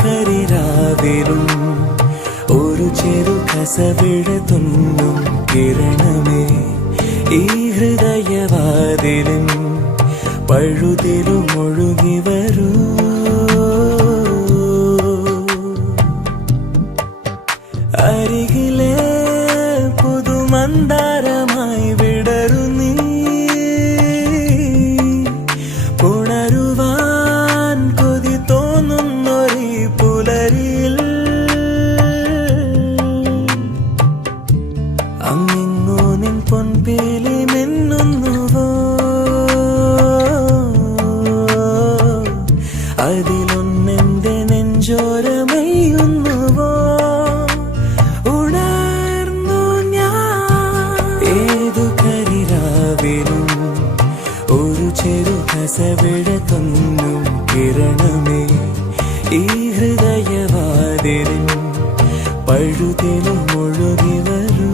കരിരാവിലും ഒരു ചെറു കസവിട തുന്നും കിരണമേ ഈ ഹൃദയവാതിലും പഴുതിലും ഒഴുകി വരൂ. അരികിലെ പുതുമന്ദാരമായി വിടരു നീ, പുണരുവാൻ കൊതി തോന്നുന്നൊരു പുലരിയിൽ അങ്ങിങ്ങോ നിൻ പൊൻപേലി മിന്നുന്നുവോ, അതിലൊന്നെന്റെ നെഞ്ചോരമയുന്നുവോ. ഉണർന്നു ഞാൻ ഏതു കരിരാവിലും ഒരു ചെറു കസവിട തുന്നും കിരണമേ ഈ ഹൃദയവാതിലും പഴുതിലും ഒഴുകി വരൂ.